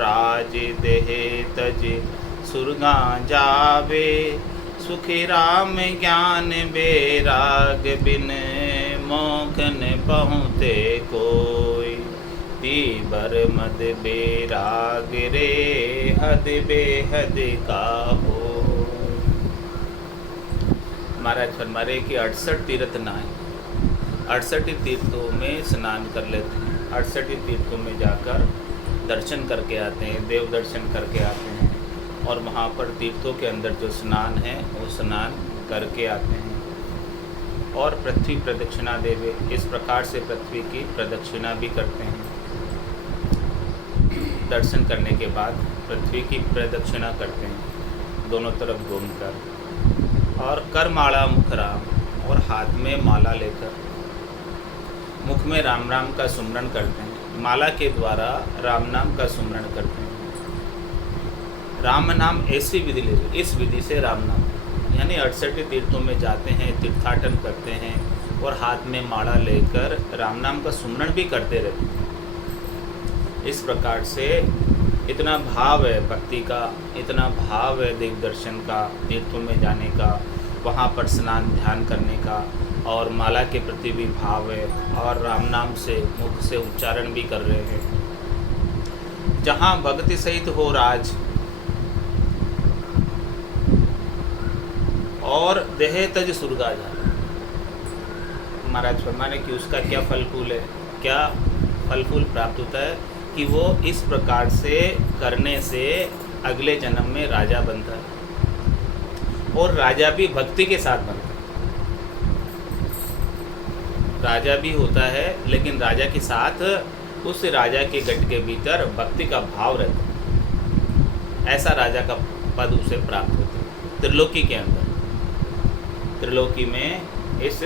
राज देहे तज सुरगा जावे। सुखी राम ज्ञान बेराग बिन मोख न पहुँचे कोई। तीबर मद बेराग रे हद बेहद का हो। महाराज फरमारे कि 68 तीर्थ नहाए, 68 तीर्थों में स्नान कर लेते हैं, 68 तीर्थों में जाकर दर्शन करके आते हैं, देव दर्शन करके आते हैं और वहाँ पर तीर्थों के अंदर जो स्नान है वो स्नान करके आते हैं और पृथ्वी प्रदक्षिणा देवे, इस प्रकार से पृथ्वी की प्रदक्षिणा भी करते हैं। दर्शन करने के बाद पृथ्वी की प्रदक्षिणा करते हैं दोनों तरफ घूमकर, और कर माला मुख राम, और हाथ में माला लेकर मुख में राम राम का सुमरण करते हैं, माला के द्वारा राम नाम का सुमरण करते हैं। राम नाम ऐसी विधि ले, इस विधि से राम नाम यानी 68 तीर्थों में जाते हैं, तीर्थाटन करते हैं और हाथ में माला लेकर राम नाम का सुमरण भी करते रहते हैं। इस प्रकार से इतना भाव है भक्ति का, इतना भाव है देव दर्शन का, तीर्थों में जाने का, वहाँ पर स्नान ध्यान करने का, और माला के प्रति भी भाव है और राम नाम से मुख से उच्चारण भी कर रहे हैं। जहाँ भक्ति सहित हो राज और देह तज सुरगा जा। महाराज फरमाने कि उसका क्या फल फूल है, क्या फल फूल प्राप्त होता है कि वो इस प्रकार से करने से अगले जन्म में राजा बनता है, और राजा भी भक्ति के साथ बनता है। राजा भी होता है लेकिन राजा के साथ उस राजा के गट के भीतर भक्ति का भाव रहता है। ऐसा राजा का पद उसे प्राप्त होता है त्रिलोकी के अंदर। त्रिलोकी में इस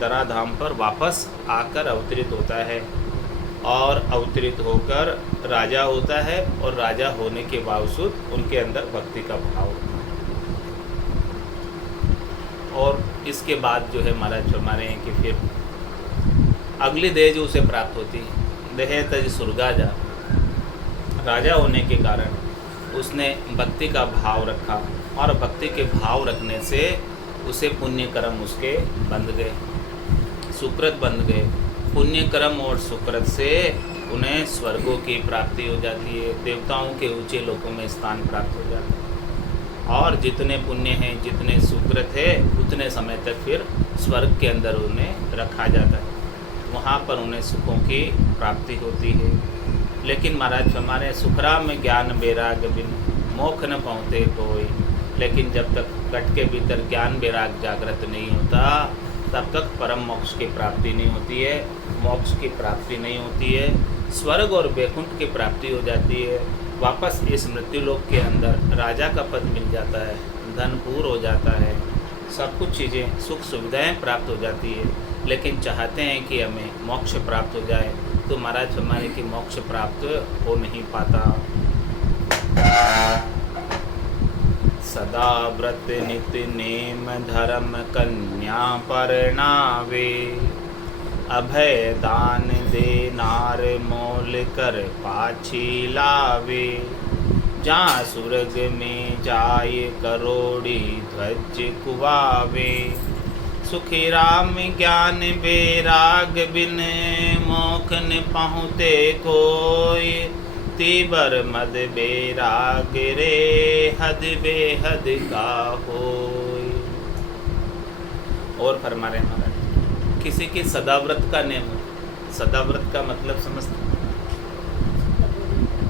धराधाम पर वापस आकर अवतरित होता है और अवतरित होकर राजा होता है, और राजा होने के बावजूद उनके अंदर भक्ति का भाव होता है। और इसके बाद जो है महाराज फरमाने हैं कि फिर अगली देह जो उसे प्राप्त होती है, देह तज सुरगा जा। राजा होने के कारण उसने भक्ति का भाव रखा, और भक्ति के भाव रखने से उसे पुण्य कर्म उसके बंध गए, सुकृत बंध गए। पुण्य कर्म और सुकृत से उन्हें स्वर्गों की प्राप्ति हो जाती है, देवताओं के ऊंचे लोकों में स्थान प्राप्त हो जाता है, और जितने पुण्य हैं जितने सुकृत है उतने समय तक फिर स्वर्ग के अंदर उन्हें रखा जाता है, वहाँ पर उन्हें सुखों की प्राप्ति होती है। लेकिन महाराज हमारे सुखराम में ज्ञान बैराग बिन मोक्ष न पहुँचे कोई। लेकिन जब तक कट के भीतर ज्ञान बैराग जागृत नहीं होता तब तक परम मोक्ष की प्राप्ति नहीं होती है, मोक्ष की प्राप्ति नहीं होती है, स्वर्ग और वैकुंठ की प्राप्ति हो जाती है। वापस इस मृत्युलोक के अंदर राजा का पद मिल जाता है, धनपूर हो जाता है, सब कुछ चीज़ें सुख सुविधाएं प्राप्त हो जाती है। लेकिन चाहते हैं कि हमें मोक्ष प्राप्त हो जाए, तो महाराज हमारे की मोक्ष प्राप्त हो नहीं पाता। सदा व्रत नित्य नेम धर्म कन्या परनावे। अभय दान दे नार मोल कर पाछी लावे। जहाँ सुरग में जाय करोड़ी ध्वज कुवावे। सुखी राम ज्ञान बैराग बिन मोख न पहुँचे कोई। तीबर मद बैराग रे हद बेहद का होय। और फरमा रहे महाराज, किसी की सदाव्रत का नियम हो। सदाव्रत का मतलब समझते?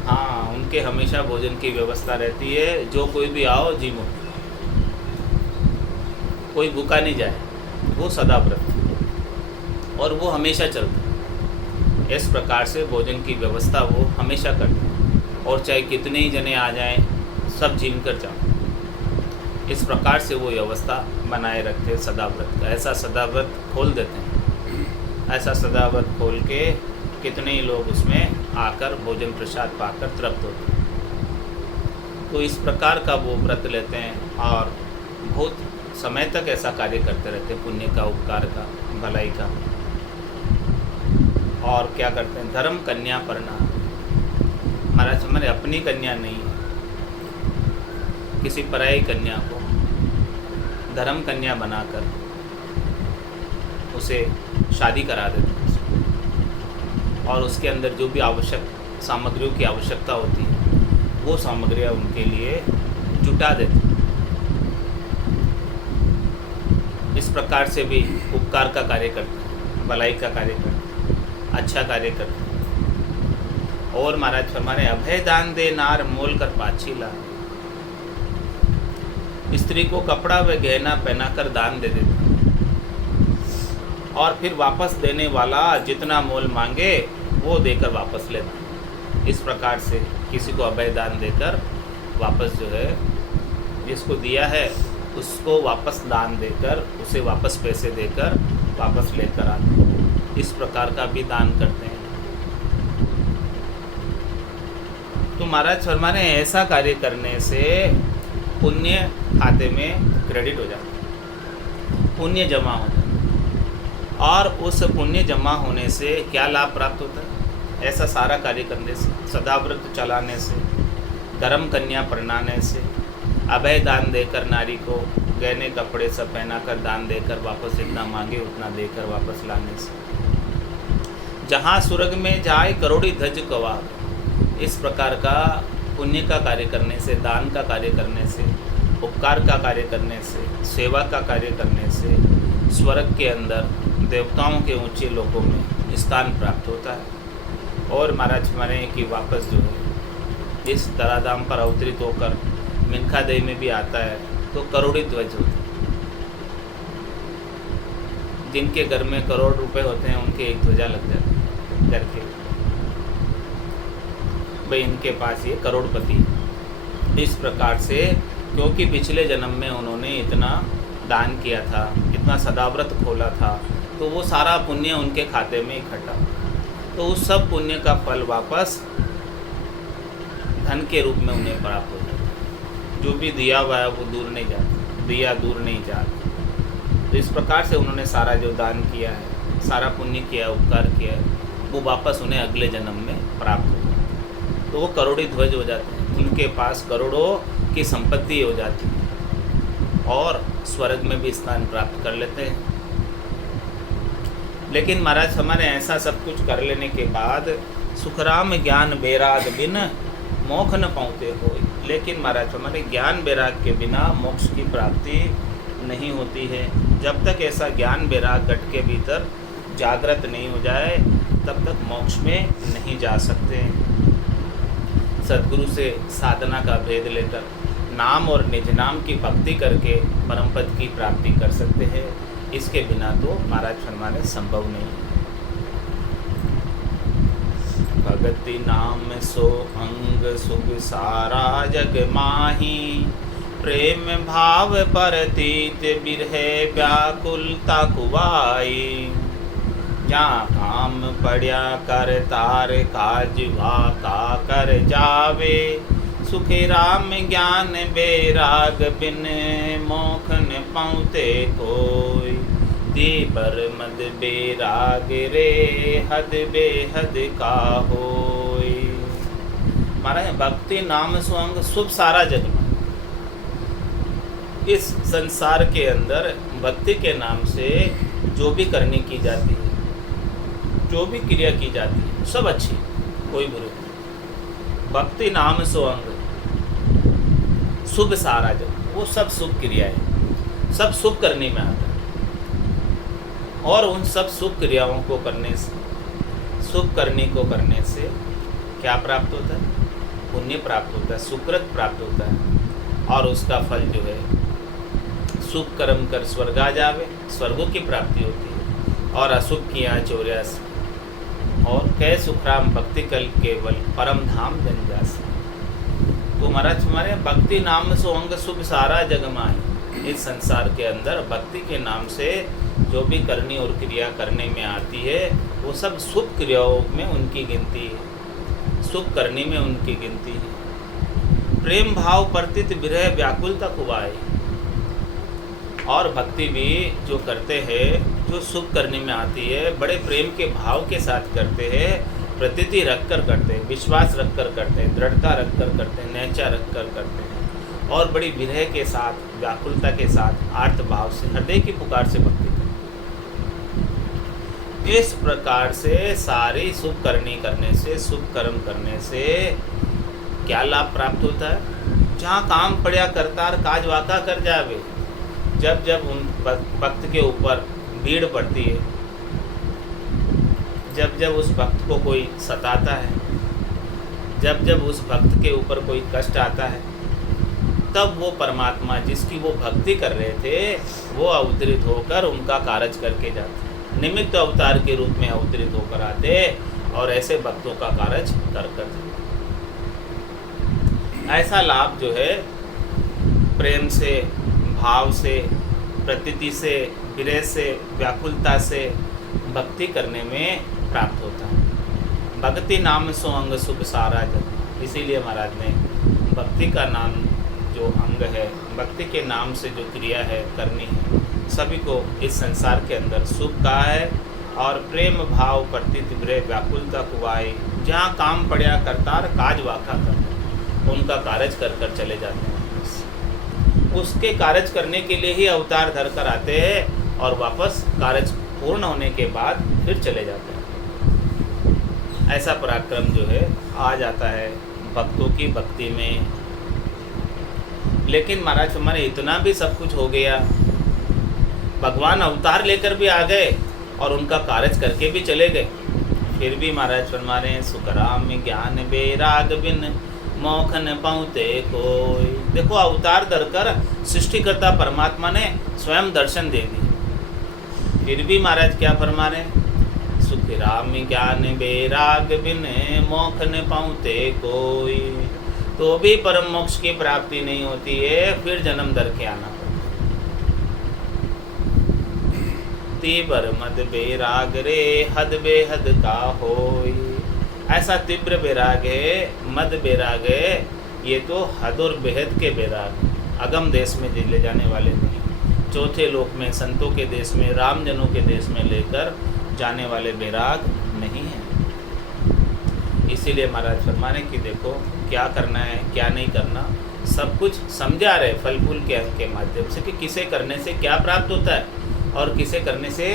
हाँ, उनके हमेशा भोजन की व्यवस्था रहती है, जो कोई भी आओ जीवो, कोई भूखा नहीं जाए, वो सदाव्रत, और वो हमेशा चलता। इस प्रकार से भोजन की व्यवस्था वो हमेशा करते, और चाहे कितने ही जने आ जाएं, सब झीम कर जाओ। इस प्रकार से वो व्यवस्था बनाए रखते हैं सदाव्रत का। ऐसा सदाव्रत खोल देते हैं, ऐसा सदाव्रत खोल के कितने ही लोग उसमें आकर भोजन प्रसाद पाकर तृप्त होते हैं। तो इस प्रकार का वो व्रत लेते हैं और बहुत समय तक ऐसा कार्य करते रहते हैं, पुण्य का, उपकार का, भलाई का। और क्या करते हैं? धर्म कन्या परना, महाराज हमारे अपनी कन्या नहीं है, किसी पराई कन्या को धर्म कन्या बनाकर उसे शादी करा देते हैं और उसके अंदर जो भी आवश्यक सामग्रियों की आवश्यकता होती है वो सामग्रियाँ उनके लिए जुटा देते हैं। इस प्रकार से भी उपकार का कार्य करते हैं, भलाई का कार्य करते हैं, अच्छा कार्य करते हैं। और महाराज फरमाने अभय दान दे नार मोल कर पाछी ला। स्त्री को कपड़ा व गहना पहनाकर दान दे देते हैं और फिर वापस देने वाला जितना मोल मांगे वो देकर वापस लेता है। इस प्रकार से किसी को अभय दान देकर वापस जो है जिसको दिया है उसको वापस दान देकर उसे वापस पैसे देकर वापस लेकर आते हैं। इस प्रकार का भी दान करते हैं। तो महाराज फरमाने ऐसा कार्य करने से पुण्य खाते में क्रेडिट हो जाता है, पुण्य जमा हो जाता है। और उस पुण्य जमा होने से क्या लाभ प्राप्त होता है? ऐसा सारा कार्य करने से, सदाव्रत चलाने से, धर्म कन्या प्रणाने से, अभय दान देकर नारी को गहने कपड़े सब पहनाकर दान देकर वापस जितना मांगे उतना देकर वापस लाने से, जहाँ स्वर्ग में जाए करोड़ी ध्वज कवा। इस प्रकार का पुण्य का कार्य करने से, दान का कार्य करने से, उपकार का कार्य करने से, सेवा का कार्य करने से स्वर्ग के अंदर देवताओं के ऊंचे लोकों में स्थान प्राप्त होता है। और महाराज माने कि वापस जो है इस धराधाम पर अवतरित होकर मिनखा देह में भी आता है तो करोड़ी ध्वज होते हैं। जिनके घर में करोड़ रुपए होते हैं उनके एक ध्वजा लग जाती है घर के, भाई इनके पास ये करोड़पति। इस प्रकार से क्योंकि पिछले जन्म में उन्होंने इतना दान किया था, इतना सदाव्रत खोला था, तो वो सारा पुण्य उनके खाते में इकट्ठा, तो उस सब पुण्य का फल वापस धन के रूप में उन्हें प्राप्त हो जाता है। जो भी दिया हुआ है वो दूर नहीं जाता, दिया दूर नहीं जाता। तो इस प्रकार से उन्होंने सारा जो दान किया है, सारा पुण्य किया, उपकार किया है, वो वापस उन्हें अगले जन्म में प्राप्त हो जाता है। तो वो करोड़ी ध्वज हो जाते हैं, उनके पास करोड़ों की संपत्ति हो जाती है और स्वर्ग में भी स्थान प्राप्त कर लेते हैं। लेकिन महाराज हमारे ऐसा सब कुछ कर लेने के बाद सुखराम ज्ञान बैराग बिन मोक्ष न पाते हो। लेकिन महाराज हमारे ज्ञान बैराग के बिना मोक्ष की प्राप्ति नहीं होती है। जब तक ऐसा ज्ञान बैराग घट के भीतर जागृत नहीं हो जाए तब तक मोक्ष में नहीं जा सकते। सद्गुरु से साधना का भेद लेकर नाम और निज नाम की भक्ति करके परम पद की प्राप्ति कर सकते हैं। इसके बिना तो महाराज फरमाने संभव नहीं। भगति नाम सो अंग सुख सारा जग माही, प्रेम भाव परतीत बिरह व्याकुलता कुवाई। जहाँ काम पड़िया कर तार काज का कर जावे, सुखे राम ज्ञान बैराग बिन मोख न पाते कोई। दीबर मद बैराग रे हद बेहद का होई। महाराज भक्ति नाम सुअंग शुभ सारा जग में। इस संसार के अंदर भक्ति के नाम से जो भी करनी की जाती है, जो भी क्रिया की जाती है, सब अच्छी, कोई बुरी नहीं। भक्ति नाम सुअंग शुभ सारा जग, वो सब शुभ क्रियाएं, सब शुभ करने में आता है। और उन सब शुभ क्रियाओं को करने से, शुभ करने को करने से क्या प्राप्त होता है? पुण्य प्राप्त होता है, सुकृत प्राप्त होता है। और उसका फल जो है शुभ कर्म कर स्वर्ग आ जावे, स्वर्गों की प्राप्ति होती है। और अशुभ किया 84 और कै सुखराम भक्ति कल केवल परम धाम जन जासी। तो महाराज हमारे भक्ति नाम सो अंग शुभ सारा जग माही। इस संसार के अंदर भक्ति के नाम से जो भी करनी और क्रिया करने में आती है वो सब शुभ क्रियाओं में उनकी गिनती है, शुभ करने में उनकी गिनती है। प्रेम भाव परतित विरह व्याकुलता कुवाए। और भक्ति भी जो करते हैं, जो शुभ करने में आती है, बड़े प्रेम के भाव के साथ करते हैं प्रतीति रख कर करते हैं, विश्वास रख कर करते हैं, दृढ़ता रख कर करते हैं, नैचा रख कर करते हैं और बड़ी विरह के साथ, व्याकुलता के साथ, आर्त भाव से, हृदय की पुकार से भक्ति करते हैं। इस प्रकार से सारी शुभ करनी करने से, शुभ कर्म करने से क्या लाभ प्राप्त होता है? जहाँ काम पड़या करतार काज वाका कर जावे। जब जब उन भक्त के ऊपर भीड़ पड़ती है, जब जब उस भक्त को कोई सताता है, जब जब उस भक्त के ऊपर कोई कष्ट आता है, तब वो परमात्मा जिसकी वो भक्ति कर रहे थे वो अवतरित होकर उनका कार्य करके जाते, निमित्त अवतार के रूप में अवतरित होकर आते और ऐसे भक्तों का कार्य कर ऐसा लाभ जो है प्रेम से, भाव से, प्रतीति से, विरह से, व्याकुलता से भक्ति करने में प्राप्त होता है। भक्ति नाम सो अंग शुभ सारा जग। इसीलिए महाराज ने भक्ति का नाम जो अंग है, भक्ति के नाम से जो क्रिया है करनी है, सभी को इस संसार के अंदर शुभ कहा है। और प्रेम भाव प्रतीति विरह व्याकुलता कुवाई, जहाँ काम पड़या करतार काज वाका कर, उनका कार्य कर कर चले जाते हैं। उसके कार्य करने के लिए ही अवतार धर कर आते हैं और वापस कार्य पूर्ण होने के बाद फिर चले जाते हैं। ऐसा पराक्रम जो है आ जाता है भक्तों की भक्ति में। लेकिन महाराज हमारे इतना भी सब कुछ हो गया, भगवान अवतार लेकर भी आ गए और उनका कार्य करके भी चले गए, फिर भी महाराज फरमाने सुखराम ज्ञान बेराग बिन मोखन पाउते कोई। देखो अवतार धरकर सृष्टिकर्ता परमात्मा ने स्वयं दर्शन दे दी, फिर भी महाराज क्या फरमा रहे? सुख राम ज्ञान बेराग बिन मोखन पाउते कोई। तो भी परम मोक्ष की प्राप्ति नहीं होती है, फिर जन्म धर के आना पड़ता। तीव्र मद बेराग रे हद बेहद का होई। ऐसा तीव्र बैराग है, मद बैराग है, ये तो हद और बेहद के बैराग, अगम देश में ले जाने वाले नहीं, चौथे लोक में, संतों के देश में, रामजनों के देश में लेकर जाने वाले बैराग नहीं है। इसीलिए महाराज फरमाने कि देखो क्या करना है, क्या नहीं करना, सब कुछ समझा रहे फल फूल के माध्यम से कि किसे करने से क्या प्राप्त होता है और किसे करने से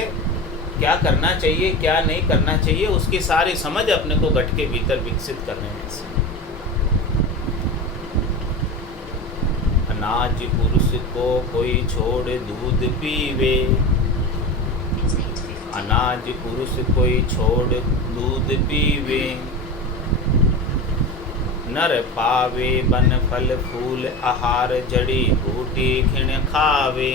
क्या करना चाहिए, क्या नहीं करना चाहिए, उसकी सारी समझ अपने को घट के भीतर विकसित करने में से। अनाज पुरुष को कोई छोड़ दूध पीवे, अनाज पुरुष कोई छोड़ दूध पीवे, नर पावे बन फल फूल आहार जड़ी बूटी खिण खावे।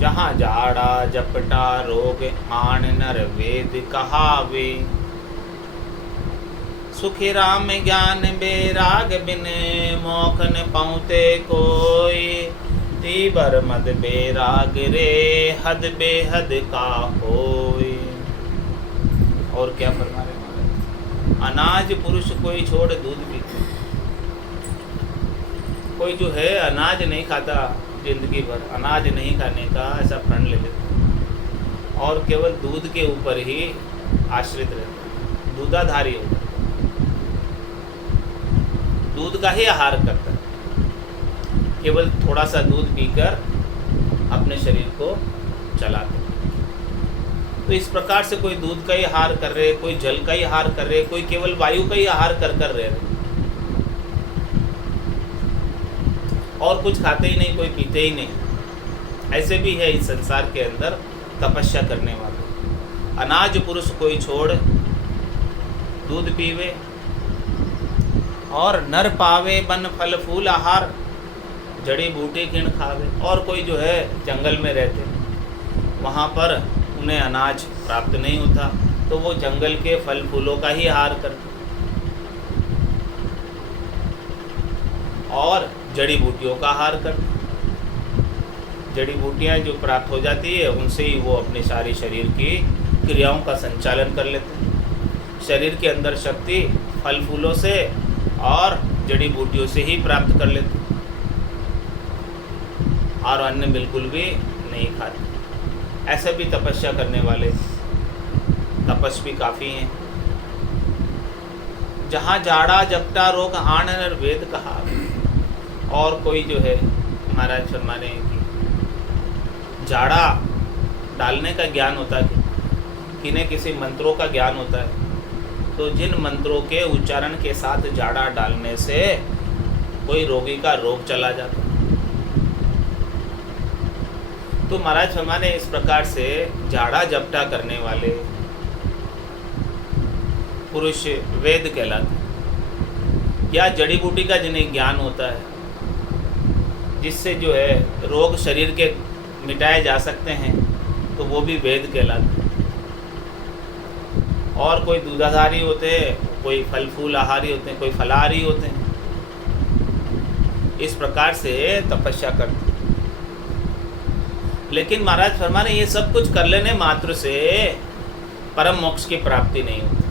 जहाँ जाड़ा जपटा रोग आन नर वेद कहावे। सुखी राम ज्ञान बेराग बिन मोखन पाउते कोई। तीबर मद बेराग रे हद बेहद का होई। और क्या फरमा रहे महाराज? अनाज पुरुष कोई छोड़ दूध पीते। कोई जो है अनाज नहीं खाता, जिंदगी भर अनाज नहीं खाने का ऐसा प्रण ले लेते और केवल दूध के ऊपर ही आश्रित रहते, दूधाधारी होता है, दूध का ही आहार करता है, केवल थोड़ा सा दूध पीकर अपने शरीर को चलाते। तो इस प्रकार से कोई दूध का ही आहार कर रहे, कोई जल का ही आहार कर रहे, कोई केवल वायु का ही आहार कर रहे और कुछ खाते ही नहीं, कोई पीते ही नहीं। ऐसे भी है इस संसार के अंदर तपस्या करने वाले। अनाज पुरुष कोई छोड़ दूध पीवे और नर पावे बन फल फूल आहार जड़ी बूटी खिण खावे। और कोई जो है जंगल में रहते, वहाँ पर उन्हें अनाज प्राप्त नहीं होता तो वो जंगल के फल फूलों का ही आहार करते और जड़ी बूटियों का आहार करते। जड़ी बूटियाँ जो प्राप्त हो जाती है उनसे ही वो अपने सारी शरीर की क्रियाओं का संचालन कर लेते हैं। शरीर के अंदर शक्ति फल फूलों से और जड़ी बूटियों से ही प्राप्त कर लेते और अन्न बिल्कुल भी नहीं खाते। ऐसे भी तपस्या करने वाले तपस्वी काफ़ी हैं। जहाँ जाड़ा जपटा रोग आन वेद कहा, और कोई जो है महाराज फरमाने कि जाड़ा डालने का ज्ञान होता है, किन्हें किसी मंत्रों का ज्ञान होता है, तो जिन मंत्रों के उच्चारण के साथ जाड़ा डालने से कोई रोगी का रोग चला जाता। तो महाराज फरमाने इस प्रकार से जाड़ा जपटा करने वाले पुरुष वेद कहलाते, या जड़ी बूटी का जिन्हें ज्ञान होता है, जिससे जो है रोग शरीर के मिटाए जा सकते हैं, तो वो भी वेद कहलाते। और कोई दूधाधारी होते हैं, कोई फल फूल आहारी होते हैं, कोई फलाहारी होते हैं। इस प्रकार से तपस्या करते। लेकिन महाराज फरमाने ये सब कुछ कर लेने मात्र से परम मोक्ष की प्राप्ति नहीं होती।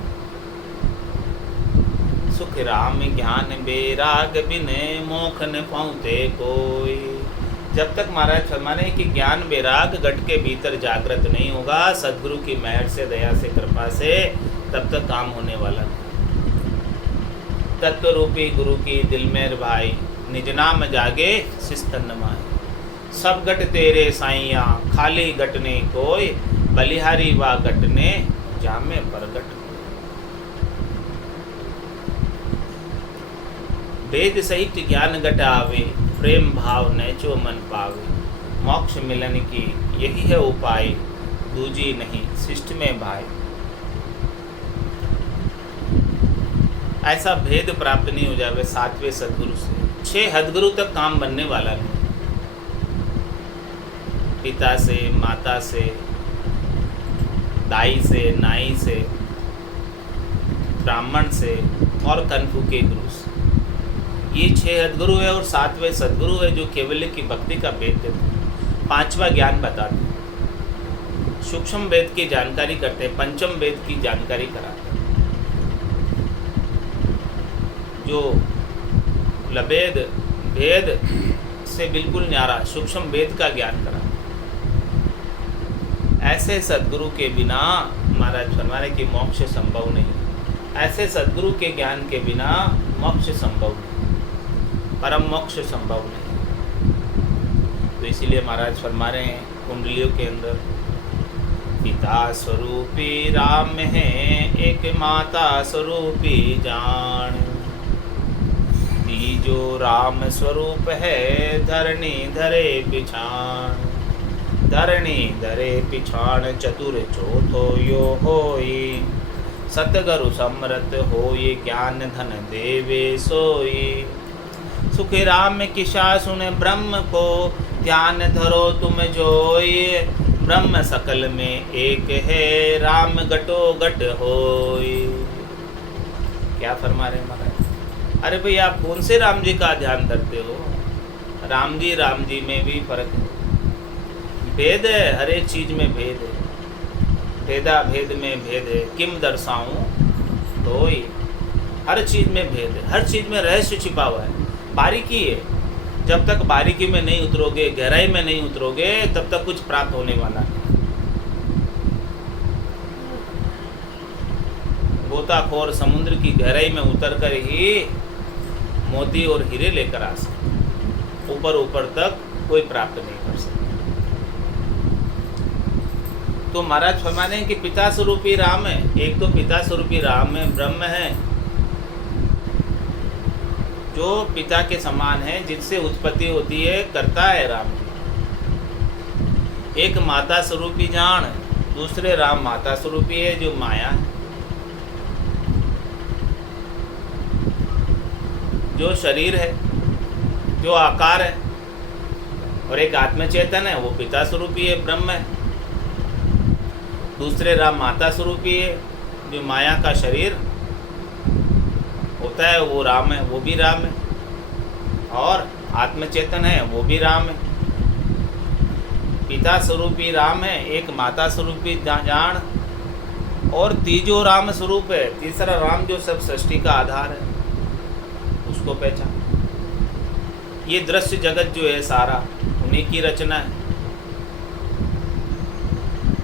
सुख राम ज्ञान बेराग बिने मोख न पाऊते कोई। जब तक महाराज फरमाने कि ज्ञान बेराग गट के भीतर जागृत नहीं होगा सदगुरु की मेहर से, दया से, कृपा से, तब तक काम होने वाला नहीं। तत्व रूपी गुरु की दिल में भाई, निज नाम जागे सिस्तन माए। सब गट तेरे साइया, खाली गटने कोई, बलिहारी वा गटने जामे परगट। वेद सहित ज्ञान गट आवे, प्रेम भाव नैचो मन पावे। मोक्ष मिलन की यही है उपाय, दूजी नहीं शिष्ट में भाई। ऐसा भेद प्राप्त नहीं हो जावे सातवें सदगुरु से। 6 हदगुरु तक काम बनने वाला नहीं। पिता से, माता से, दाई से, नाई से, ब्राह्मण से और कनफू के गुरु से, ये 6 हदगुरु है। और 7वें सदगुरु है जो केवल्य की भक्ति का भेद देते हैं। 5वां ज्ञान बताते हैं, सूक्ष्म वेद की जानकारी करते हैं, पंचम वेद की जानकारी कराते हैं। जो लभेद भेद से बिल्कुल न्यारा सूक्ष्म वेद का ज्ञान करा। ऐसे सद्गुरु के बिना महाराज फरमाने की मोक्ष संभव नहीं। ऐसे सद्गुरु के ज्ञान के बिना मोक्ष संभव नहीं, परम मोक्ष संभव नहीं। तो इसीलिए महाराज फरमा रहे हैं कुंडलियों के अंदर, पिता स्वरूपी राम है, एक माता स्वरूपी जान। तीजो राम स्वरूप है, धरणी धरे पिछाण। धरणी धरे पिछाण, चतुर चौथो यो होई। सतगुरु समरथ होई, ज्ञान धन देवे सोई। सुख राम किशा सुन ब्रह्म को, ध्यान धरो तुम जोई। ब्रह्म सकल में एक है, राम गटो गट होई। क्या फरमा रहे महाराज? अरे भाई आप कौन से राम जी का ध्यान धरते हो? राम जी में भी फर्क है, भेद है, हर एक चीज में भेद है। भेदा भेद में भेद है, किम दर्शाऊं तो ही। हर चीज में भेद है, हर चीज में रहस्य छिपा हुआ है, बारीकी है। जब तक बारीकी में नहीं उतरोगे, गहराई में नहीं उतरोगे, तब तक कुछ प्राप्त होने वाला नहीं। गोताखोर समुद्र की गहराई में उतरकर ही मोती और हीरे लेकर आ सकते, ऊपर ऊपर तक कोई प्राप्त नहीं कर सकता। तो महाराज फरमाने कि पिता स्वरूपी राम है। एक तो पिता स्वरूपी राम है, ब्रह्म है, जो पिता के समान है, जिससे उत्पत्ति होती है, करता है राम। एक माता स्वरूपी जान, दूसरे राम माता स्वरूपी है जो माया है, जो शरीर है, जो आकार है। और एक आत्मचेतन है, वो पिता स्वरूपी है, ब्रह्म है। दूसरे राम माता स्वरूपी है, जो माया का शरीर होता है, वो राम है, वो भी राम है। और आत्मचेतन है, वो भी राम है। पिता स्वरूपी राम है, एक माता स्वरूपी जान, और तीजो राम स्वरूप है, तीसरा राम जो सब सृष्टि का आधार है, उसको पहचान। ये दृश्य जगत जो है सारा उन्हीं की रचना है।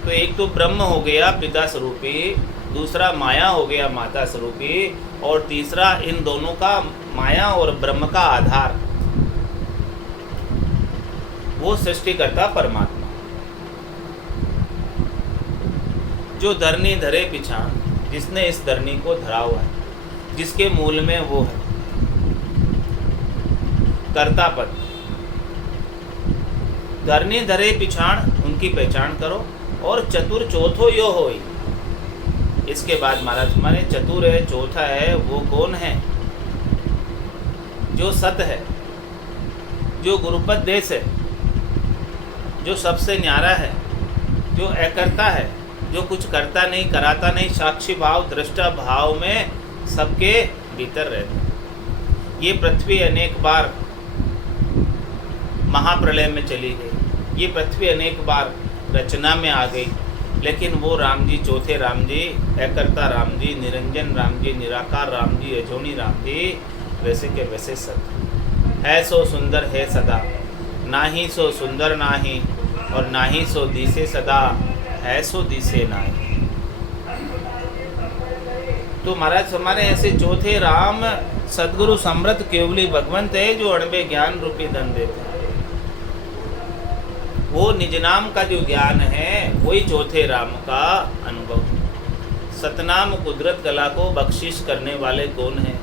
तो एक तो ब्रह्म हो गया पिता स्वरूपी, दूसरा माया हो गया माता स्वरूपी, और तीसरा इन दोनों का माया और ब्रह्म का आधार वो सृष्टिकर्ता परमात्मा, जो धरनी धरे पिछाण, जिसने इस धरनी को धरा हुआ है, जिसके मूल में वो है कर्तापद। धरनी धरे पिछाण, उनकी पहचान करो। और चतुर चौथो यो होई। इसके बाद महाराज माने चतुर है, चौथा है, वो कौन है? जो सत है, जो गुरुपद देश है, जो सबसे न्यारा है, जो अकर्ता है, जो कुछ करता नहीं, कराता नहीं, साक्षी भाव दृष्टा भाव में सबके भीतर रहता है। ये पृथ्वी अनेक बार महाप्रलय में चली गई, ये पृथ्वी अनेक बार रचना में आ गई, लेकिन वो राम जी, चौथे राम जी, अकर्ता राम जी, निरंजन राम जी, निराकार राम जी, अजोनी राम जी, वैसे के वैसे सत है। सो सुंदर है सदा, नाही सो सुंदर नाही, और नाही सो दिसे सदा, है सो दिसे नाही। तो महाराज हमारे ऐसे चौथे राम सदगुरु समृत केवली भगवंत है, जो अणबे ज्ञान रूपी धन देते हैं। वो निज नाम का जो ज्ञान है वही चौथे राम का अनुभव। सतनाम कुदरत कला को बख्शिश करने वाले कौन है?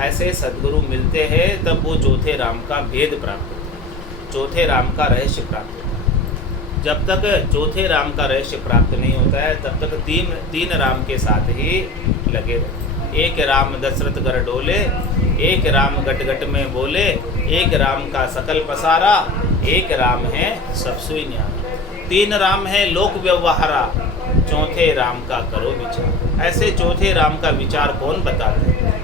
ऐसे सदगुरु मिलते हैं तब वो चौथे राम का भेद प्राप्त होता है, चौथे राम का रहस्य प्राप्त होता है। जब तक चौथे राम का रहस्य प्राप्त नहीं होता है तब तक तीन राम के साथ ही लगे रहते। एक राम दशरथ घर डोले, एक राम गट गट में बोले, एक राम का सकल पसारा, एक राम है सब सुई न्यारा। तीन राम है लोक व्यवहारा, चौथे राम का करो विचार। ऐसे चौथे राम का विचार कौन बताते हैं?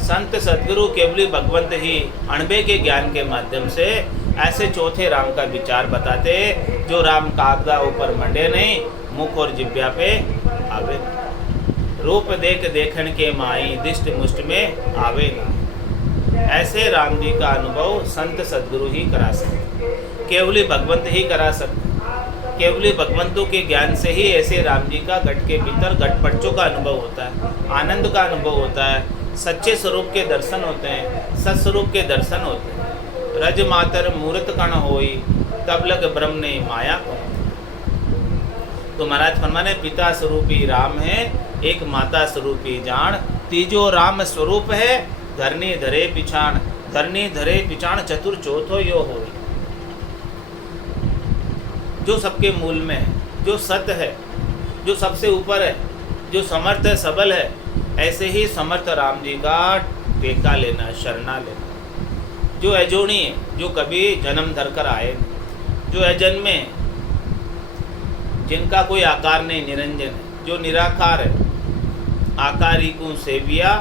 संत सदगुरु केवली भगवंत ही अणबे के ज्ञान के माध्यम से ऐसे चौथे राम का विचार बताते, जो राम कागदा ऊपर मंडे नहीं, मुख और जिब्या पे आवे। रूप देख देखन के माई, दिष्ट मुष्ट में आवे नहीं। ऐसे राम जी का अनुभव संत सदगुरु ही करा सकते, केवली भगवंत ही करा सकते। केवली भगवंतों के ज्ञान से ही ऐसे राम जी का घट के भीतर घटपटचों का अनुभव होता है, आनंद का अनुभव होता है, सच्चे स्वरूप के दर्शन होते हैं, सत्स्वरूप के दर्शन होते हैं। रज मातर मूर्त कण होई, तब लग ब्रह्म ने माया को। तो महाराज फरमाने पिता स्वरूपी राम है, एक माता स्वरूपी जान, तीजो राम स्वरूप है, धरनी धरे पिछाण, धरनी धरे पिछाण चतुर चौथो यो होई। जो सबके मूल में है, जो सत्य है, जो सबसे ऊपर है, जो समर्थ है, सबल है, ऐसे ही समर्थ राम जी का टेका लेना, शरणा लेना। जो अजोनी है, जो कभी जन्म धर कर आए, जो अजन्मे, जिनका कोई आकार नहीं, निरंजन है, जो निराकार है, आकारी को सेविया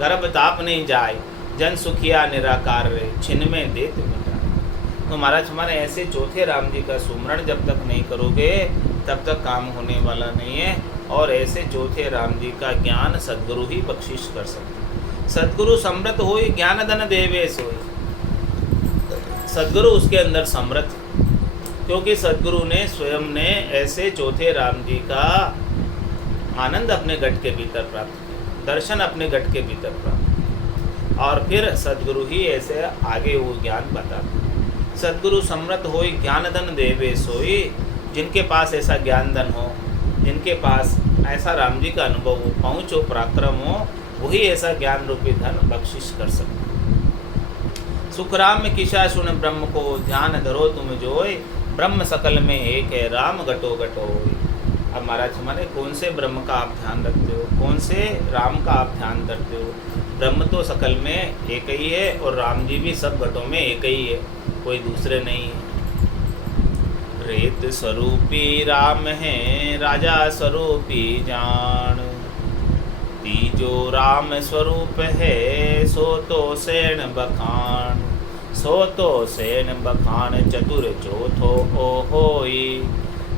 गर्भ ताप नहीं जाए, जन सुखिया निराकार रे, छिन में देत मिटा। तो महाराज हमारे ऐसे चौथे राम जी का सुमरण जब तक नहीं करोगे तब तक काम होने वाला नहीं है। और ऐसे चौथे राम जी का ज्ञान सद्गुरु ही बख्शिश कर सकते। सद्गुरु समृत होई, ज्ञान धन देवे सोई। सद्गुरु उसके अंदर समृत, क्योंकि सद्गुरु ने स्वयं ने ऐसे चौथे राम जी का आनंद अपने घट के भीतर प्राप्त किया, दर्शन अपने घट के भीतर प्राप्त, और फिर सद्गुरु ही ऐसे आगे वो ज्ञान बताते। सद्गुरु समृत होई, ज्ञान धन देवे सोई। जिनके पास ऐसा ज्ञान धन हो, जिनके पास ऐसा राम जी का अनुभव हो, पहुँच हो, पराक्रम हो, वही ऐसा ज्ञान रूपी धन बख्शिश कर सकते। सुखराम किशा सुन ब्रह्म को, ध्यान धरो तुम जोय, ब्रह्म सकल में एक है, राम घटो घटो। अब महाराज हमारे कौन से ब्रह्म का आप ध्यान रखते हो, कौन से राम का आप ध्यान रखते हो? ब्रह्म तो सकल में एक ही है, और राम जी भी सब घटों में एक ही है, कोई दूसरे नहीं है। रेत स्वरूपी राम है, राजा स्वरूपी जान, तीजो राम स्वरूप है, सो तो सेन बखान, सो तो सेन बखान, चतुर चौथो ओ होई।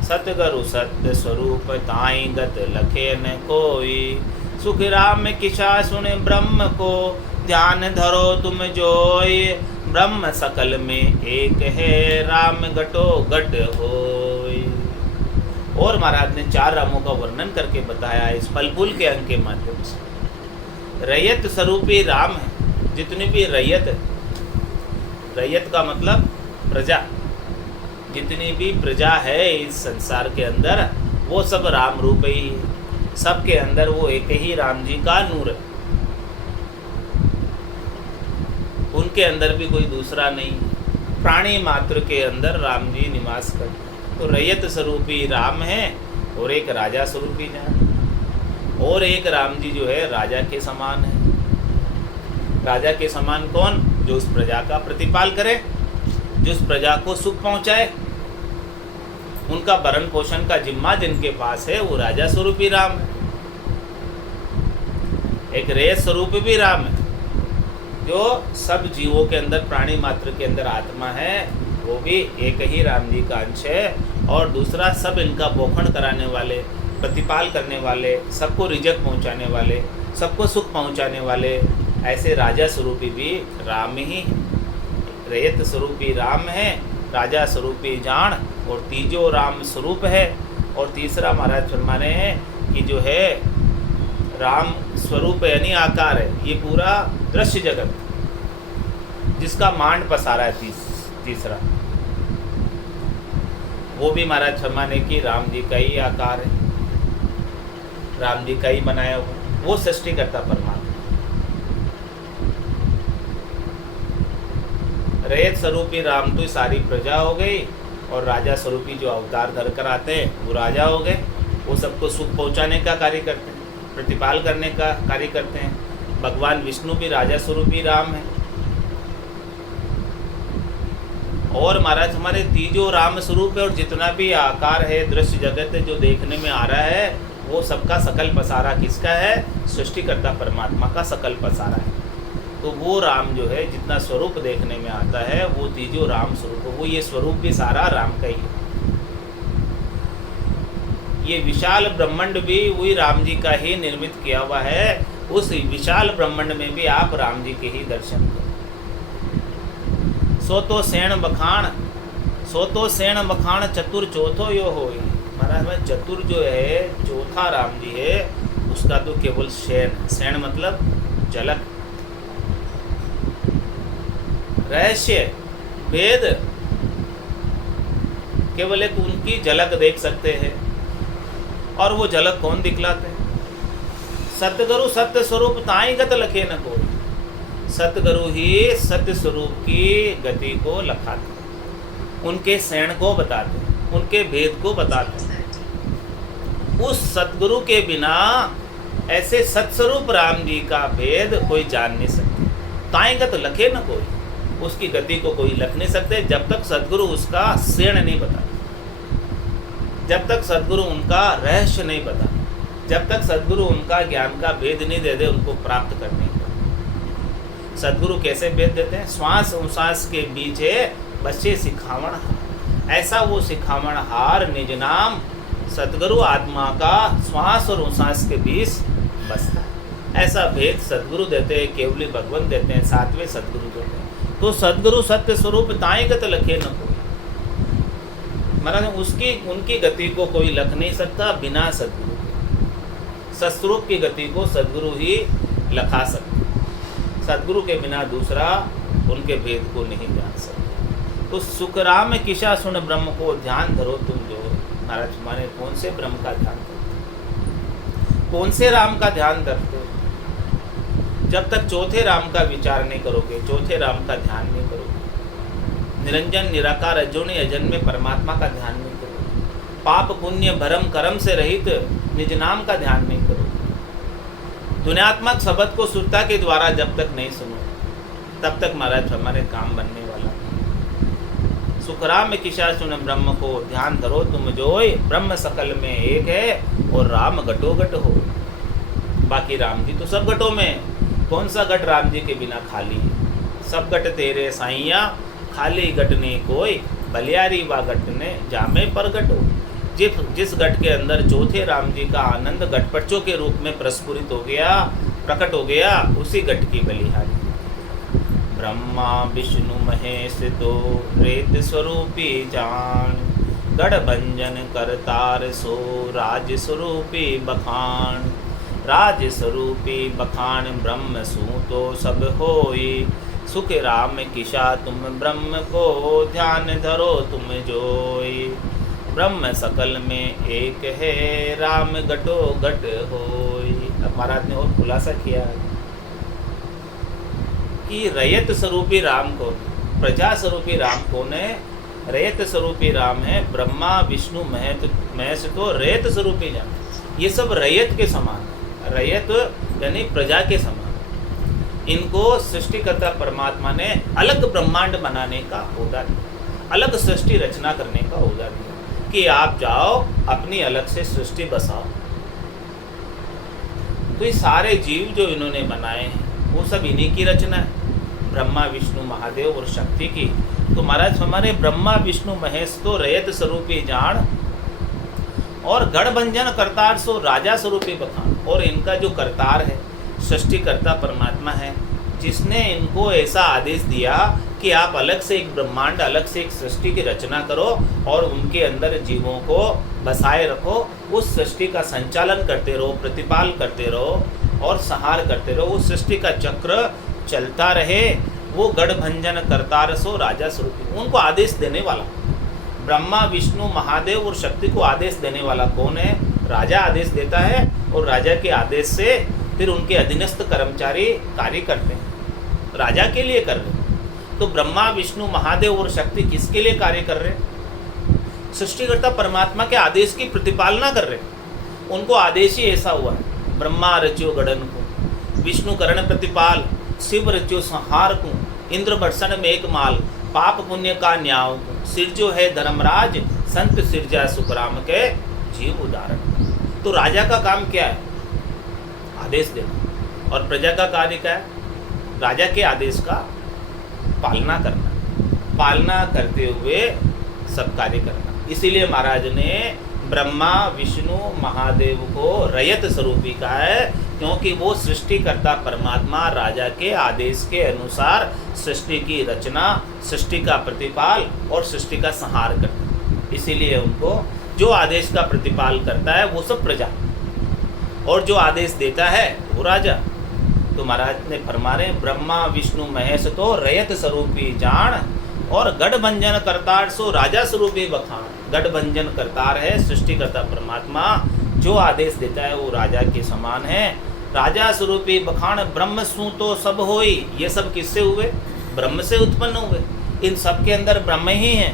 सतगुरु सत्य स्वरूप ताई गत लखे न कोई, सुख राम किशा सुन ब्रह्म को, ध्यान धरो तुम जोय, ब्रह्म सकल में एक है, राम घटो घट होय। और महाराज ने 4 रामों का वर्णन करके बताया इस फलफूल के अंग के माध्यम से। रैयत स्वरूपी राम है, जितनी भी रैयत है, रैयत का मतलब प्रजा, जितनी भी प्रजा है इस संसार के अंदर वो सब राम रूप ही है। सबके अंदर वो एक ही राम जी का नूर है, उनके अंदर भी कोई दूसरा नहीं। प्राणी मात्र के अंदर राम जी निवास करते हैं। तो रैयत स्वरूपी राम है और एक राजा स्वरूपी जान, और एक राम जी जो है राजा के समान है। राजा के समान कौन? जो उस प्रजा का प्रतिपाल करे, जो उस प्रजा को सुख पहुंचाए, उनका भरण पोषण का जिम्मा जिनके पास है वो राजा स्वरूपी राम है। एक रैयत स्वरूप भी राम है, जो सब जीवों के अंदर, प्राणी मात्र के अंदर आत्मा है, वो भी एक ही राम जी का अंश है। और दूसरा सब इनका पोषण कराने वाले, प्रतिपाल करने वाले, सबको रिजक पहुंचाने वाले, सबको सुख पहुंचाने वाले, ऐसे राजा स्वरूपी भी राम ही। रैयत स्वरूपी राम है, राजा स्वरूपी जान, और तीजो राम स्वरूप है। और तीसरा महाराज फरमाने हैं कि जो है राम स्वरूप यानी आकार है, ये पूरा दृश्य जगत जिसका मांड पसारा है। तीसरा वो भी महाराज फरमाने की राम जी का ही आकार है, राम जी का ही बनाया हुआ, वो सृष्टिकर्ता परमात्मा। रैयत स्वरूपी राम तो सारी प्रजा हो गई, और राजा स्वरूपी जो अवतार धर कर आते हैं वो राजा हो गए। वो सबको सुख पहुंचाने का कार्य करते हैं, प्रतिपाल करने का कार्य करते हैं। भगवान विष्णु भी राजा स्वरूपी राम है। और महाराज हमारे तीजो राम स्वरूप है, और जितना भी आकार है, दृश्य जगत है जो देखने में आ रहा है, वो सबका सकल पसारा किसका है? सृष्टिकर्ता परमात्मा का सकल पसारा है। तो वो राम जो है जितना स्वरूप देखने में आता है वो तीजो राम स्वरूप, वो ये स्वरूप भी सारा राम का ही है। ये विशाल ब्रह्मांड भी वही राम जी का ही निर्मित किया हुआ है। उस विशाल ब्रह्मांड में भी आप राम जी के ही दर्शन करो। सो तो सेण बखान चतुर चौथो यो हो। महाराज में चतुर जो है, चौथा राम जी है, उसका तो केवल सेण मतलब झलक, रहस्य, वेद, केवल एक उनकी झलक देख सकते हैं। और वो झलक कौन दिखलाते हैं? सतगुरु सत्य स्वरूप ताई गत लखे न कोई। सतगुरु ही सत्य स्वरूप की गति को लखाते, उनके शरण को बताते, उनके भेद को बताते। उस सतगुरु के बिना ऐसे सत्स्वरूप राम जी का भेद कोई जान नहीं सकता। ताईगत लखे न कोई, उसकी गति को कोई लख नहीं सकते जब तक सदगुरु उसका शरण नहीं बता, जब तक सदगुरु उनका रहस्य नहीं बता, जब तक सदगुरु उनका ज्ञान का भेद नहीं दे दे उनको प्राप्त करने का। सदगुरु कैसे भेद देते हैं? श्वास उश्वास के बीच है बच्चे सिखावण हार, ऐसा वो सिखावण हार निज नाम सदगुरु आत्मा का श्वास और उश्वास के बीच बसता है। ऐसा भेद सदगुरु देते हैं, केवली भगवान देते हैं, सातवें सदगुरु देते हैं। तो सदगुरु सत्य स्वरूप ताईगत लखे न कोई। महाराज उसकी उनकी गति को कोई लख नहीं सकता बिना सदगुरु के। सत्स्वरूप की गति को सदगुरु ही लखा सकते, सदगुरु के बिना दूसरा उनके भेद को नहीं जान सकता। तो सुखराम किशा सुन ब्रह्म को ध्यान धरो तुम जो। महाराज माने कौन से ब्रह्म का ध्यान करते, कौन से राम का ध्यान धरते हो? जब तक चौथे राम का विचार नहीं करोगे, चौथे राम का ध्यान नहीं करोगे, निरंजन निराकार अजोनि अजन्मे परमात्मा का ध्यान नहीं करोगे, पाप पुण्य भरम कर्म से रहित निज नाम का ध्यान नहीं करोगे, दुनियात्मक शब्द को सुरता के द्वारा जब तक नहीं सुनो, तब तक महाराज हमारे काम बनने वाला। सुखराम किशा सुन ब्रह्म को ध्यान धरो तुम जोय। ब्रह्म सकल में एक है और राम घटो घट हो। बाकी राम जी तो सब घटों में, कौन सा घट राम जी के बिना खाली है? सब घट तेरे साइया खाली घट नहीं कोई, बलियारी व घट ने जामे पर घटो। जिस घट के अंदर चौथे राम जी का आनंद घटपटों के रूप में प्रस्फुरित हो गया, प्रकट हो गया, उसी घट की बलिहारी। ब्रह्मा विष्णु महेश दो रेत स्वरूपी जान, गढ़ भंजन करतार सो राज स्वरूपी बखान। राज स्वरूपी बखान ब्रह्म सू तो सब होई। सुख राम किशा तुम ब्रह्म को ध्यान धरो तुम जोई। ब्रह्म सकल में एक है राम घटो घट होई। अब महाराज ने और खुलासा किया कि रयत स्वरूपी राम कौन, प्रजा स्वरूपी राम कौन है। रयत स्वरूपी राम है ब्रह्मा विष्णु महेश तो रयत स्वरूपी जान। ये सब रयत के समान, रयत यानी प्रजा के समान। इनको सृष्टिकर्ता परमात्मा ने अलग ब्रह्मांड बनाने का औजार दिया, अलग सृष्टि रचना करने का औजार दिया कि आप जाओ अपनी अलग से सृष्टि बसाओ। तो ये सारे जीव जो इन्होंने बनाए हैं वो सब इन्हीं की रचना है, ब्रह्मा विष्णु महादेव और शक्ति की। तो महाराज हमारे ब्रह्मा विष्णु महेश तो रयत स्वरूपी जान और गढ़ भंजन करतार सो राजा स्वरूपी बखान। और इनका जो करतार है सृष्टिकर्ता परमात्मा है, जिसने इनको ऐसा आदेश दिया कि आप अलग से एक ब्रह्मांड, अलग से एक सृष्टि की रचना करो और उनके अंदर जीवों को बसाए रखो। उस सृष्टि का संचालन करते रहो, प्रतिपाल करते रहो और संहार करते रहो। उस सृष्टि का चक्र चलता रहे। वो गढ़ भंजन करतार सो राजा स्वरूपी, उनको आदेश देने वाला ब्रह्मा विष्णु महादेव और शक्ति को आदेश देने वाला कौन है? राजा आदेश देता है और राजा के आदेश से फिर उनके अधीनस्थ कर्मचारी कार्य करते हैं, राजा के लिए कर रहे। तो ब्रह्मा विष्णु महादेव और शक्ति किसके लिए कार्य कर रहे? सृष्टिकर्ता परमात्मा के आदेश की प्रतिपालना कर रहे। उनको आदेश ही ऐसा हुआ है, ब्रह्मा रच्यो गढ़न को, विष्णु करण प्रतिपाल, शिव रच्यो संहार को, इंद्र बरसन मेघ माल, पाप पुण्य का न्याव को, सिरजो है धर्मराज, संत सिरजा सुखराम के जीव उदाहरण। तो राजा का काम क्या है? आदेश देना। और प्रजा का कार्य क्या है? राजा के आदेश का पालना करना, पालना करते हुए सब कार्य करना। इसीलिए महाराज ने ब्रह्मा विष्णु महादेव को रयत स्वरूपी कहा है, क्योंकि वो सृष्टिकर्ता परमात्मा राजा के आदेश के अनुसार सृष्टि की रचना, सृष्टि का प्रतिपाल और सृष्टि का संहार करते हैं। इसीलिए उनको जो आदेश का प्रतिपाल करता है वो सब प्रजा, और जो आदेश देता है वो राजा। तो महाराज ने फरमा रहे ब्रह्मा विष्णु महेश तो रयत स्वरूपी जान और गढ़ भंजन करतार सो राजा स्वरूपी बखान। गढ़ भंजन करतार है सृष्टिकर्ता परमात्मा, जो आदेश देता है वो राजा के समान है। राजा स्वरूपी बखान ब्रह्म सू तो सब होई। ये सब किससे हुए? ब्रह्म से उत्पन्न हुए। इन सब के अंदर ब्रह्म ही है।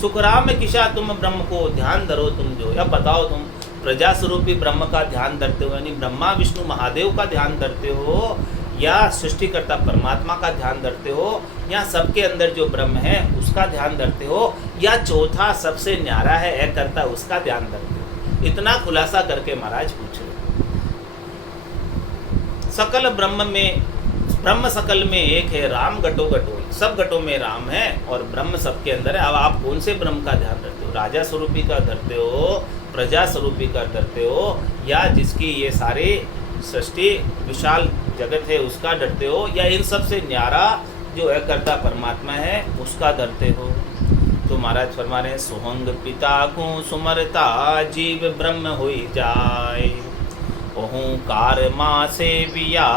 सुखराम किशा तुम ब्रह्म को ध्यान धरो तुम जो। अब बताओ तुम प्रजा स्वरूपी ब्रह्म का ध्यान धरते हो, यानी ब्रह्मा विष्णु महादेव का ध्यान धरते हो, या सृष्टिकर्ता परमात्मा का ध्यान धरते हो, या सबके अंदर जो ब्रह्म है उसका ध्यान धरते हो, या चौथा सबसे न्यारा है एक करता उसका ध्यान धरते हो? इतना खुलासा करके महाराज पूछ रहे। सकल ब्रह्म सकल में एक है, राम घटो घटो। सब घटों में राम है और ब्रह्म सबके अंदर है। अब आप कौन से ब्रह्म का ध्यान धरते हो? राजा स्वरूपी का धरते हो, प्रजा स्वरूपी का धरते हो, या जिसकी ये सारी सृष्टि विशाल जगत है उसका डरते हो, या इन सब से न्यारा जो है कर्ता परमात्मा है उसका डरते हो? तो महाराज फरमा रहे सोहंग पिता को सुमरता जीव ब्रह्म होई जाए। ओहंकार माँ से बिया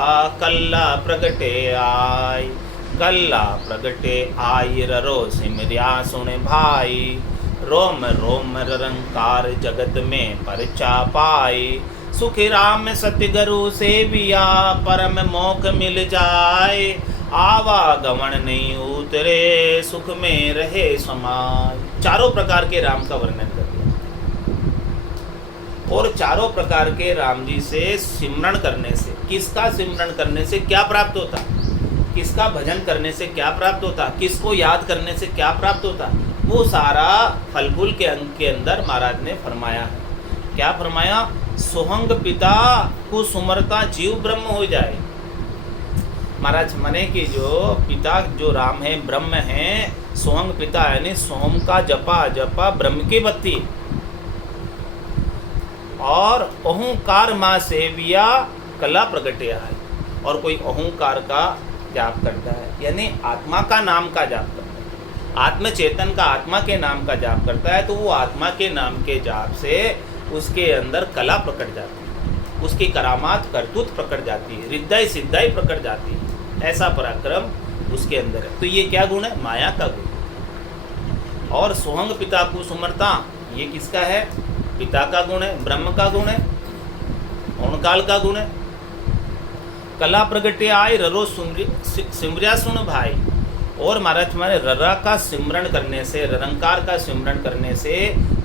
कल्ला प्रगटे आय। कल्ला प्रगटे आई ररो सिमरिया सुन भाई। रोम रोम रंकार जगत में परचा पाई। सुखी राम सत्य गुरु से बिया परम मोख मिल जाए। आवागमन नहीं उतरे सुख में रहे समाय। चारों प्रकार के राम का वर्णन कर दिया, और चारों प्रकार के राम जी से सिमरण करने से, किसका सिमरण करने से क्या प्राप्त होता, किसका भजन करने से क्या प्राप्त होता, किसको याद करने से क्या प्राप्त होता, वो सारा फलफूल के अंग के अंदर महाराज ने फरमाया है। क्या फरमाया? सोहंग पिता को सुमरता जीव ब्रह्म हो जाए। महाराज मने कि जो पिता जो राम है ब्रह्म है, सोहंग पिता यानी सोहम का जपा जपा ब्रह्म की बत्ती, और अहंकार माँ सेविया कला प्रगटे है। और कोई अहंकार का जाप करता है यानी आत्मा का नाम का जाप करता है, आत्म चेतन का आत्मा के नाम का जाप करता है तो वो आत्मा के नाम के जाप से उसके अंदर कला प्रकट जाती है, उसकी करामात करतूत प्रकट जाती है, रिद्धाई सिद्धाई प्रकट जाती है, ऐसा पराक्रम उसके अंदर है। तो ये क्या गुण है? माया का गुण। और सोहंग पिता को सुमरता, ये किसका है? पिता का गुण है, ब्रह्म का गुण है, ओणकाल का गुण है। कला प्रगटे आय ररो सिमरिया सुन भाई। और महाराज हमारे ररा का सिमरण करने से, ररंकार का सिमरण करने से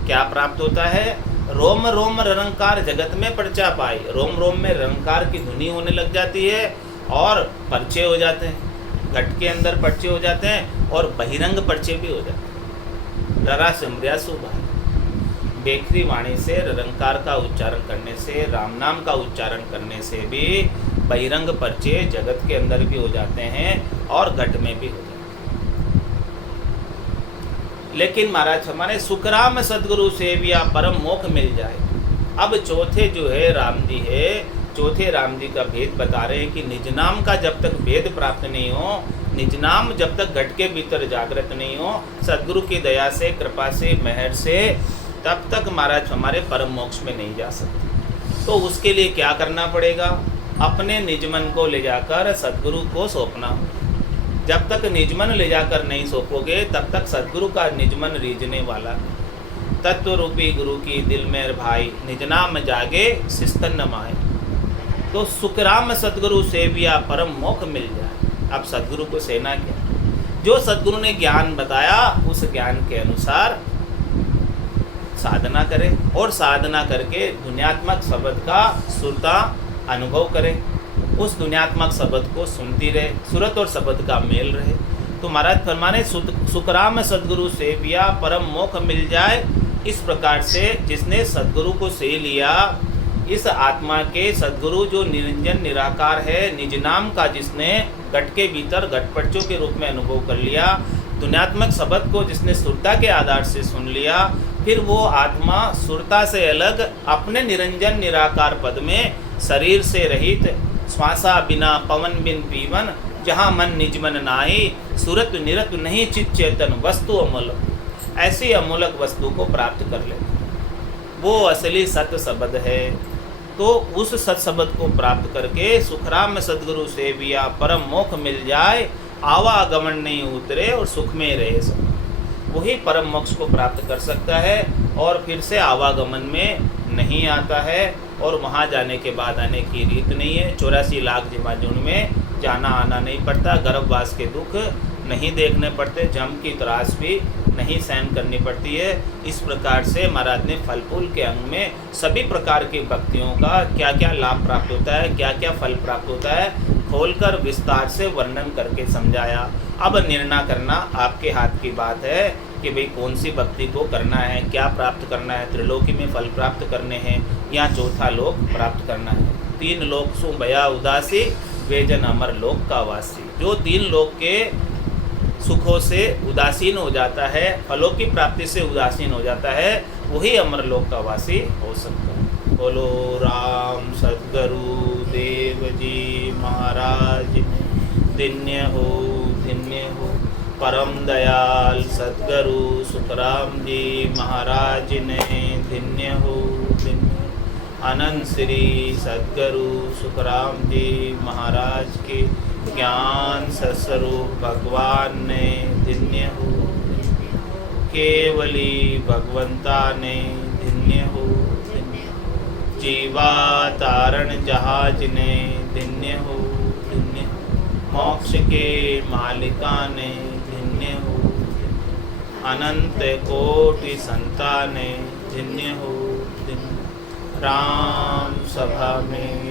क्या प्राप्त होता है? रोम रोम ररंकार जगत में पर्चा पाई। रोम रोम में ररंकार की ध्वनि होने लग जाती है और पर्चे हो जाते हैं, घट के अंदर पर्चे हो जाते हैं और बहिरंग पर्चे भी हो जाते हैं। ररा सिमरिया सु भाई। बेखरी वाणी से ररंकार का उच्चारण करने से, राम नाम का उच्चारण करने से भी बहिरंग पर्चे जगत के अंदर भी हो जाते हैं और घट में भी हो जाते हैं। लेकिन महाराज हमारे सुखराम सदगुरु से भी आप परम मोक्ष मिल जाए। अब चौथे जो है राम जी है, चौथे राम जी का भेद बता रहे हैं कि निज नाम का जब तक भेद प्राप्त नहीं हो, निज नाम जब तक घट के भीतर जागृत नहीं हो, सदगुरु की दया से, कृपा से, मेहर से, तब तक महाराज हमारे परम मोक्ष में नहीं जा सकते। तो उसके लिए क्या करना पड़ेगा? अपने निजमन को ले जाकर सदगुरु को सौंपना। जब तक निजमन ले जाकर नहीं सौंपोगे तब तक सदगुरु का निजमन रीझने वाला नहीं। तत्व रूपी गुरु की दिल में भाई, निज नाम जागे सिस्तन न माए। तो सुखराम सदगुरु से भी आप परम मोक्ष मिल जाए। अब सदगुरु को सेना क्या? जो सदगुरु ने ज्ञान बताया उस ज्ञान के अनुसार साधना करें और साधना करके दुनियात्मक शब्द का सुरता अनुभव करें। उस दुनियात्मक शब्द को सुनती रहे, सूरत और शब्द का मेल रहे। तो महाराज फरमाने सुखराम सदगुरु से भी परम मोक्ष मिल जाए। इस प्रकार से जिसने सदगुरु को से लिया, इस आत्मा के सदगुरु जो निरंजन निराकार है, निज नाम का जिसने घट के भीतर घटपटचों के रूप में अनुभव कर लिया, दुनियात्मक शब्द को जिसने सुरता के आधार से सुन लिया, फिर वो आत्मा सुरता से अलग अपने निरंजन निराकार पद में शरीर से रहित, श्वासा बिना पवन बिन पीवन, जहाँ मन निजमन नाई, सूरत निरत नहीं चित चेतन वस्तु अमूलक, ऐसी अमूलक वस्तु को प्राप्त कर लेते। वो असली सत्य शब्द है। तो उस सत शब्द को प्राप्त करके सुखराम सदगुरु से भी आप परम मोक्ष मिल जाए, आवागमन नहीं उतरे और सुख में रहे सब, वही परम मोक्ष को प्राप्त कर सकता है और फिर से आवागमन में नहीं आता है। और वहाँ जाने के बाद आने की रीत नहीं है। 84 लाख जिमाजून में जाना आना नहीं पड़ता, गर्भवास के दुख नहीं देखने पड़ते, जम की त्रास भी नहीं सहन करनी पड़ती है। इस प्रकार से महाराज ने फल फूल के अंग में सभी प्रकार की भक्तियों का क्या क्या लाभ प्राप्त होता है, क्या क्या फल प्राप्त होता है, खोलकर विस्तार से वर्णन करके समझाया। अब निर्णय करना आपके हाथ की बात है कि भाई कौन सी भक्ति को करना है, क्या प्राप्त करना है, त्रिलोकी में फल प्राप्त करने हैं या चौथा लोक प्राप्त करना है। 3 लोक सु भया उदासी, वे जन अमर लोक का वासी। जो 3 लोक के सुखों से उदासीन हो जाता है, फलों की प्राप्ति से उदासीन हो जाता है, वही अमर लोक का वासी हो सकता है। बोलो राम सद्गुरु देव जी महाराज, धन्य हो परम दयाल सद्गुरु सुखराम जी महाराज ने, धन्य हो अनंत श्री सद्गुरु सुखराम जी महाराज के ज्ञान सस्वरूप भगवान ने, धन्य हो केवली भगवंता ने, धन्य हो जीवा तारण जहाज ने, धन्य हो मोक्ष के मालिका ने, धन्य हो अनंत कोटि संताने, धन्य हो राम सभा में।